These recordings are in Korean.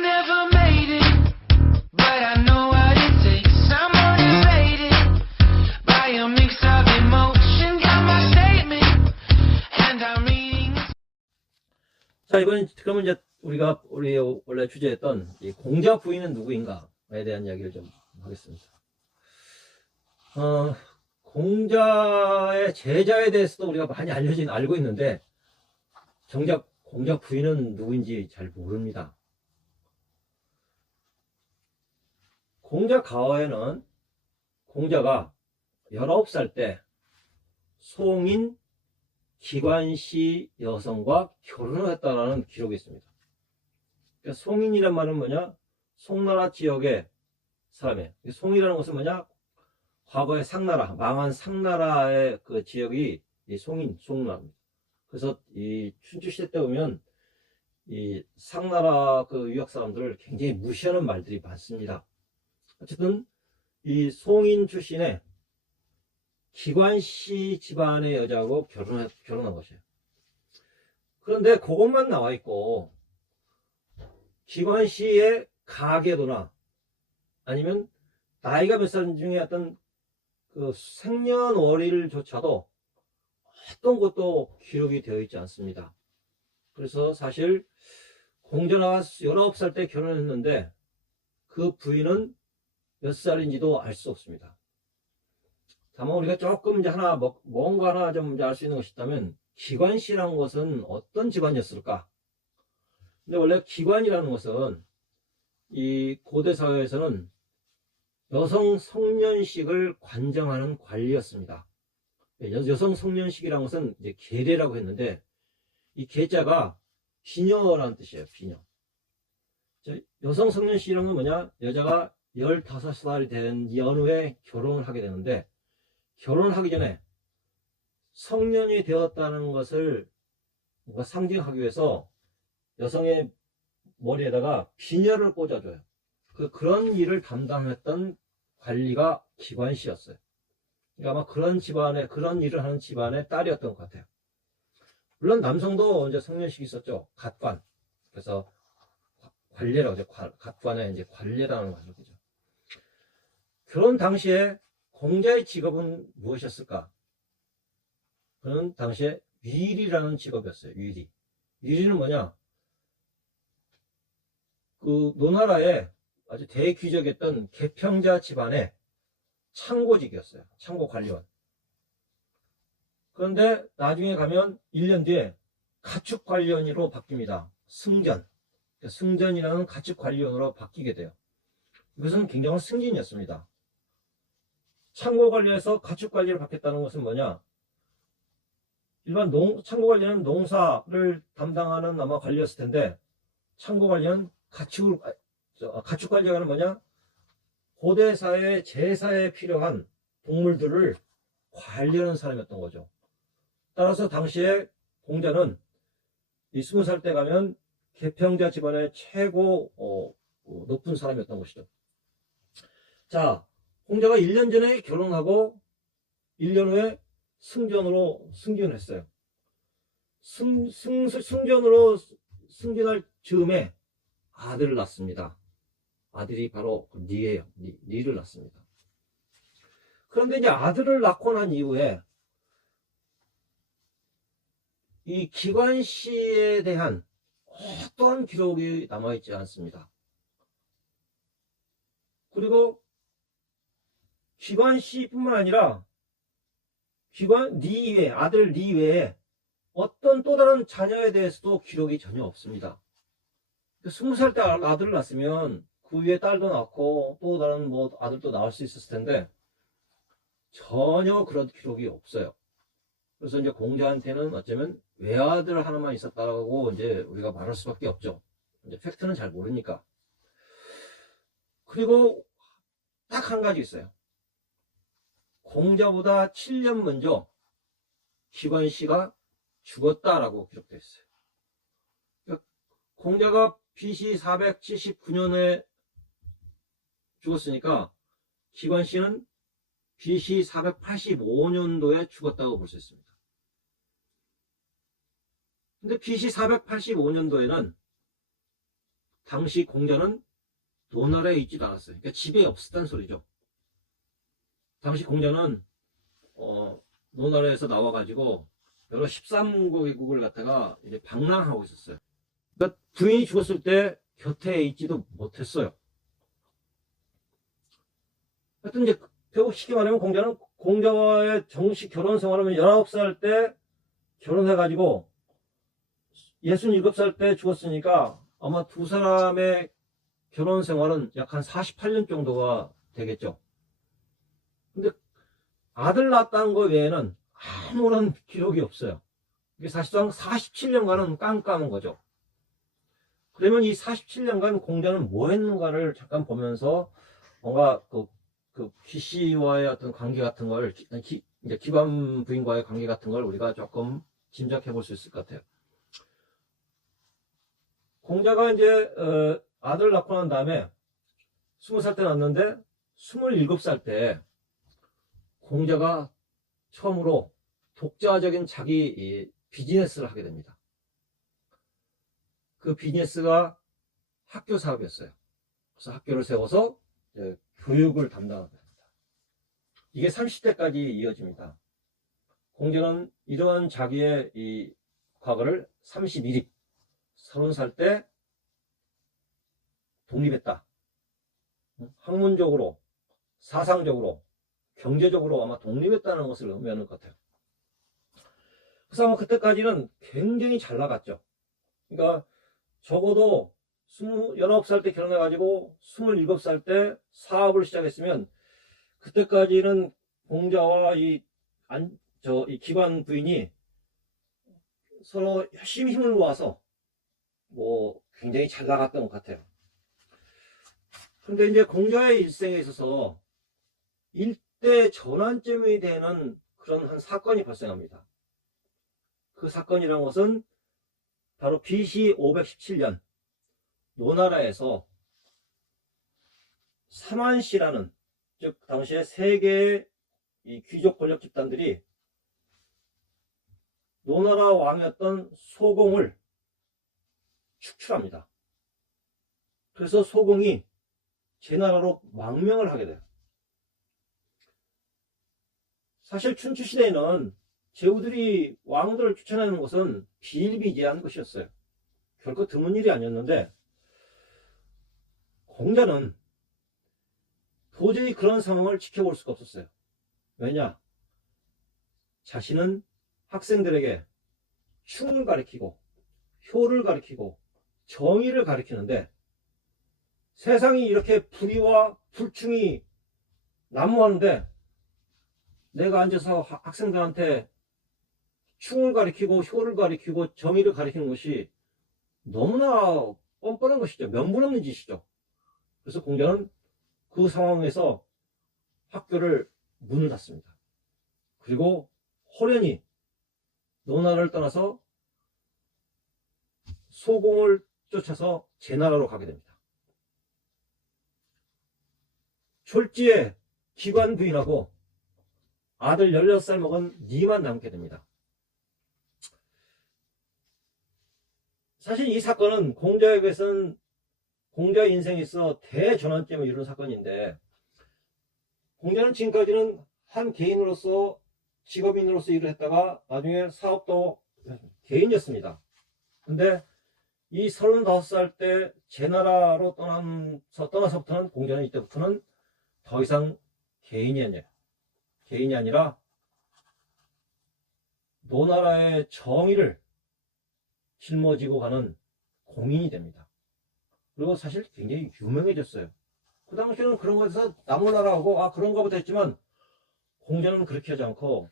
never made it, but I know what it takes. I'm motivated by a mix of emotion. Got my statement, and I'm reading. 자, 이번엔 그러면 이제 우리 원래 주제였던 이 공자 부인은 누구인가에 대한 이야기를 좀 하겠습니다. 공자의 제자에 대해서도 우리가 많이 알고 있는데 정작 공자 부인은 누구인지 잘 모릅니다. 공자 가어에는 공자가 19살 때 송인 기관씨 여성과 결혼을 했다라는 기록이 있습니다. 그러니까 송인이란 말은 뭐냐? 송나라 지역의 사람이에요. 송이라는 것은 뭐냐? 과거의 상나라, 망한 상나라의 그 지역이 이 송나라입니다. 그래서 이 춘추시대 때 보면 이 상나라 그 유학 사람들을 굉장히 무시하는 말들이 많습니다. 어쨌든 이 송인 출신의 기관씨 집안의 여자하고 결혼한 것이에요. 그런데 그것만 나와 있고 기관씨의 가계도나 아니면 나이가 몇 살 중에 어떤 그 생년월일조차도 어떤 것도 기록이 되어 있지 않습니다. 그래서 사실 공자가 19살 때 결혼했는데 그 부인은 몇 살인지도 알 수 없습니다. 다만 우리가 조금 이제 뭔가 하나 좀 알 수 있는 것이 있다면 기관씨라는 것은 어떤 집안이었을까? 근데 원래 기관이라는 것은 이 고대 사회에서는 여성 성년식을 관정하는 관리였습니다. 여성 성년식이라는 것은 이제 계례라고 했는데 이 계자가 비녀라는 뜻이에요. 비녀. 여성 성년식이라는 건 뭐냐? 여자가 15살이 된 연후에 결혼을 하게 되는데 결혼하기 전에 성년이 되었다는 것을 뭔가 상징하기 위해서 여성의 머리에다가 비녀를 꽂아줘요. 그런 일을 담당했던 관리가 기관씨였어요. 그러니까 아마 그런 일을 하는 집안의 딸이었던 것 같아요. 물론 남성도 이제 성년식이 있었죠. 갓관. 그래서 관례라고 하죠. 갓관의 이제 관례라는 거죠. 그죠? 결혼 당시에 공자의 직업은 무엇이었을까? 그는 당시에 위리라는 직업이었어요. 위리는 뭐냐? 그 노나라에 아주 대귀족이었던 개평자 집안의 창고직이었어요. 창고 관리원. 그런데 나중에 가면 1년 뒤에 가축 관리원으로 바뀝니다. 승전이라는 가축 관리원으로 바뀌게 돼요. 이것은 굉장한 승진이었습니다. 창고 관리에서 가축 관리를 받겠다는 것은 뭐냐? 일반 창고 관리는 농사를 담당하는 아마 관리였을 텐데 창고 관리는 가축 관리가 뭐냐? 고대 사회 제사에 필요한 동물들을 관리하는 사람이었던 거죠. 따라서 당시에 공자는 이 20살 때 가면 개평자 집안의 최고 높은 사람이었던 것이죠. 자, 공자가 1년 전에 결혼하고 1년 후에 승진을 했어요. 승전으로 승진할 즈음에 아들을 낳습니다. 아들이 바로 니예요. 니를 낳습니다. 그런데 이제 아들을 낳고 난 이후에 이 기관씨에 대한 어떠한 기록이 남아있지 않습니다. 그리고 기관씨뿐만 아니라 아들 니 외에 어떤 또 다른 자녀에 대해서도 기록이 전혀 없습니다. 20살 때 아들을 낳았으면 그 위에 딸도 낳고 또 다른 아들도 낳을 수 있었을 텐데 전혀 그런 기록이 없어요. 그래서 이제 공자한테는 어쩌면 외아들 하나만 있었다고 이제 우리가 말할 수밖에 없죠. 이제 팩트는 잘 모르니까. 그리고 딱 한 가지 있어요. 공자보다 7년 먼저 기관씨가 죽었다라고 기록되어 있어요. 그러니까 공자가 BC 479년에 죽었으니까 기관씨는 BC 485년도에 죽었다고 볼 수 있습니다. 근데 BC 485년도에는 당시 공자는 노나라에 있지도 않았어요. 그러니까 집에 없었다는 소리죠. 당시 공자는 노나라에서 나와가지고 여러 13개국을 갖다가 이제 방랑하고 있었어요. 그러니까 부인이 죽었을 때 곁에 있지도 못했어요. 하여튼 이제 결국 쉽게 말하면 공자는 공자와의 정식 결혼 생활하면 19살 때 결혼해가지고 67살 때 죽었으니까 아마 두 사람의 결혼 생활은 약 한 48년 정도가 되겠죠. 근데 아들 낳았다는 거 외에는 아무런 기록이 없어요. 이게 사실상 47년간은 깜깜한 거죠. 그러면 이 47년간 공자는 뭐 했는가를 잠깐 보면서 뭔가 그 귀씨와의 어떤 관계 같은 걸, 이제 기관 부인과의 관계 같은 걸 우리가 조금 짐작해 볼 수 있을 것 같아요. 공자가 이제 아들 낳고 난 다음에 20살 때 낳았는데 27살 때 공자가 처음으로 독자적인 자기 비즈니스를 하게 됩니다. 그 비즈니스가 학교 사업이었어요. 그래서 학교를 세워서 교육을 담당하게 됩니다. 이게 30대까지 이어집니다. 공자는 이러한 자기의 이 과거를 31입, 30살 때 독립했다. 학문적으로, 사상적으로, 경제적으로 아마 독립했다는 것을 의미하는 것 같아요. 그래서 아마 그때까지는 굉장히 잘 나갔죠. 그러니까 적어도 19살 때 결혼해가지고 27살 때 사업을 시작했으면 그때까지는 공자와 이 기관 부인이 서로 열심히 힘을 모아서 뭐 굉장히 잘 나갔던 것 같아요. 그런데 이제 공자의 일생에 있어서 일대 전환점이 되는 그런 한 사건이 발생합니다. 그 사건이라는 것은 바로 BC 517년 노나라에서 사만시라는, 즉 당시에 세 개의 이 귀족 권력 집단들이 노나라 왕이었던 소공을 축출합니다. 그래서 소공이 제나라로 망명을 하게 돼요. 사실 춘추시대에는 제후들이 왕들을 추천하는 것은 비일비재한 것이었어요. 결코 드문 일이 아니었는데 공자는 도저히 그런 상황을 지켜볼 수가 없었어요. 왜냐? 자신은 학생들에게 충을 가르치고 효를 가르치고 정의를 가르치는데 세상이 이렇게 불의와 불충이 난무하는데 내가 앉아서 학생들한테 충을 가르치고 효를 가르치고 정의를 가르치는 것이 너무나 뻔뻔한 것이죠. 명분 없는 짓이죠. 그래서 공자는 그 상황에서 학교를 문을 닫습니다. 그리고 호련히 노나라를 떠나서 소공을 쫓아서 제나라로 가게 됩니다. 졸지에 기관 부인하고 아들 16살 먹은 니만 남게 됩니다. 사실 이 사건은 공자에게서는 공자의 인생에 있어 대전환점을 이룬 사건인데 공자는 지금까지는 한 개인으로서 직업인으로서 일을 했다가 나중에 사업도 개인이었습니다. 근데 이 35살 때 제나라로 떠나서부터는 공자는 이때부터는 더 이상 개인이 아니라 노나라의 정의를 짊어지고 가는 공인이 됩니다. 그리고 사실 굉장히 유명해졌어요. 그 당시에는 그런 것에서 나무나라하고 그런가 보다 했지만 공자는 그렇게 하지 않고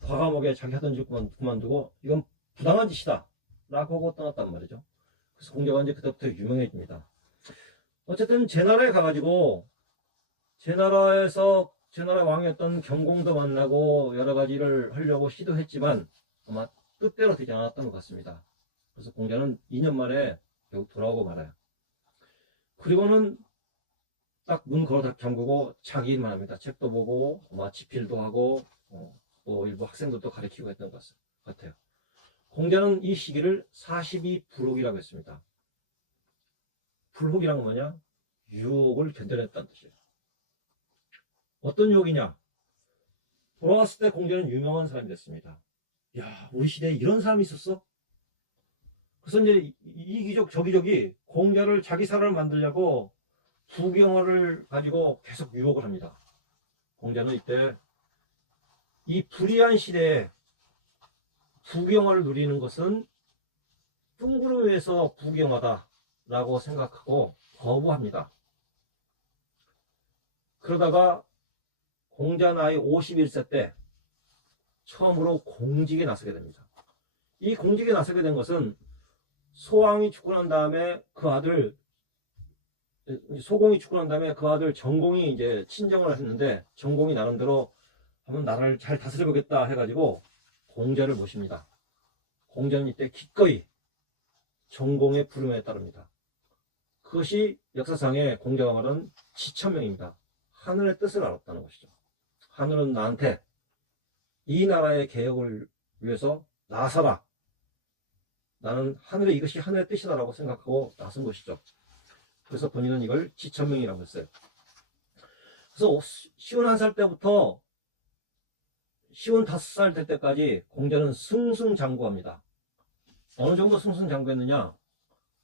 과감하게 자기 하던 일 그만두고 이건 부당한 짓이다 라고 하고 떠났단 말이죠. 그래서 공자가 이제 그때부터 유명해집니다. 어쨌든 제나라에 가가지고 제나라 왕이었던 경공도 만나고 여러 가지를 하려고 시도했지만 아마 뜻대로 되지 않았던 것 같습니다. 그래서 공자는 2년 만에 결국 돌아오고 말아요. 그리고는 딱 문 걸어 다 잠그고 자기 일만 합니다. 책도 보고 집필도 하고 또 일부 학생들도 가르치고 했던 것 같아요. 공자는 이 시기를 42부록이라고 했습니다. 불혹이란 건 뭐냐? 유혹을 견뎌냈다는 뜻이에요. 어떤 유혹이냐? 돌아왔을 때 공자는 유명한 사람이 됐습니다. 야, 우리 시대에 이런 사람이 있었어? 그래서 이제 이기적 저기저기 공자를 자기 사람을 만들려고 부경화를 가지고 계속 유혹을 합니다. 공자는 이때 이 불의한 시대에 부경화를 누리는 것은 뜬구름 위에서 부경화다라고 생각하고 거부합니다. 그러다가 공자 나이 51세 때 처음으로 공직에 나서게 됩니다. 이 공직에 나서게 된 것은 소왕이 죽고 난 다음에 그 아들 소공이 죽고 난 다음에 그 아들 정공이 이제 친정을 했는데 정공이 나름대로 한번 나라를 잘 다스려 보겠다 해가지고 공자를 모십니다. 공자는 이때 기꺼이 정공의 부름에 따릅니다. 그것이 역사상의 공자가 말하는 지천명입니다. 하늘의 뜻을 알았다는 것이죠. 하늘은 나한테 이 나라의 개혁을 위해서 나서라. 나는 이것이 하늘의 뜻이다라고 생각하고 나선 것이죠. 그래서 본인은 이걸 지천명이라고 했어요. 그래서 51살 때부터 55살 될 때까지 공자는 승승장구합니다. 어느 정도 승승장구했느냐?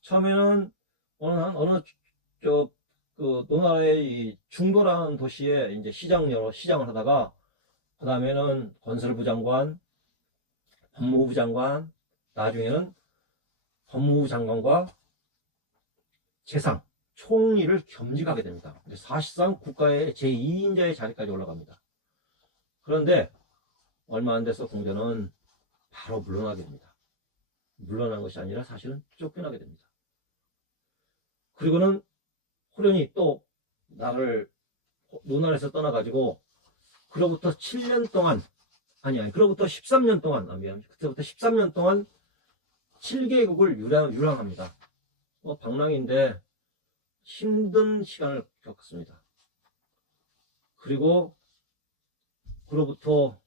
처음에는 노나라의 이 중도라는 도시에 이제 시장을 하다가, 그 다음에는 건설부 장관, 법무부 장관, 나중에는 법무부 장관과 재상, 총리를 겸직하게 됩니다. 사실상 국가의 제2인자의 자리까지 올라갑니다. 그런데 얼마 안 돼서 공자는 바로 물러나게 됩니다. 물러난 것이 아니라 사실은 쫓겨나게 됩니다. 그리고는 호련히 또 노나라에서 떠나가지고 그로부터 7년 동안 그로부터 13년 동안 그때부터 13년 동안 7개국을 유랑합니다. 방랑인데 힘든 시간을 겪었습니다. 그리고 그로부터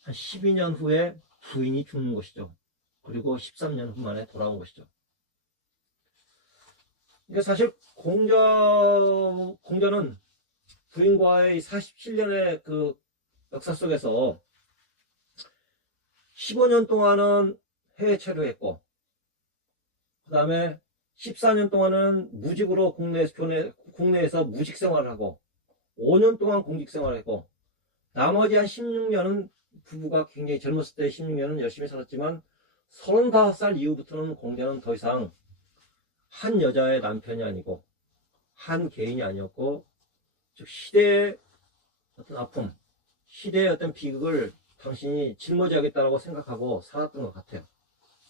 한 12년 후에 부인이 죽는 것이죠. 그리고 13년 후 만에 돌아온 것이죠. 그러니까 사실 공자는 부인과의 47년의 그 역사 속에서 15년 동안은 해외 체류했고, 그 다음에 14년 동안은 무직으로 국내에서 무직 생활을 하고, 5년 동안 공직 생활을 했고, 나머지 한 16년은 부부가 굉장히 젊었을 때 16년은 열심히 살았지만 35살 이후부터는 공자는 더 이상 한 여자의 남편이 아니고 한 개인이 아니었고, 즉 시대의 어떤 아픔, 시대의 어떤 비극을 당신이 짊어져야겠다고 생각하고 살았던 것 같아요.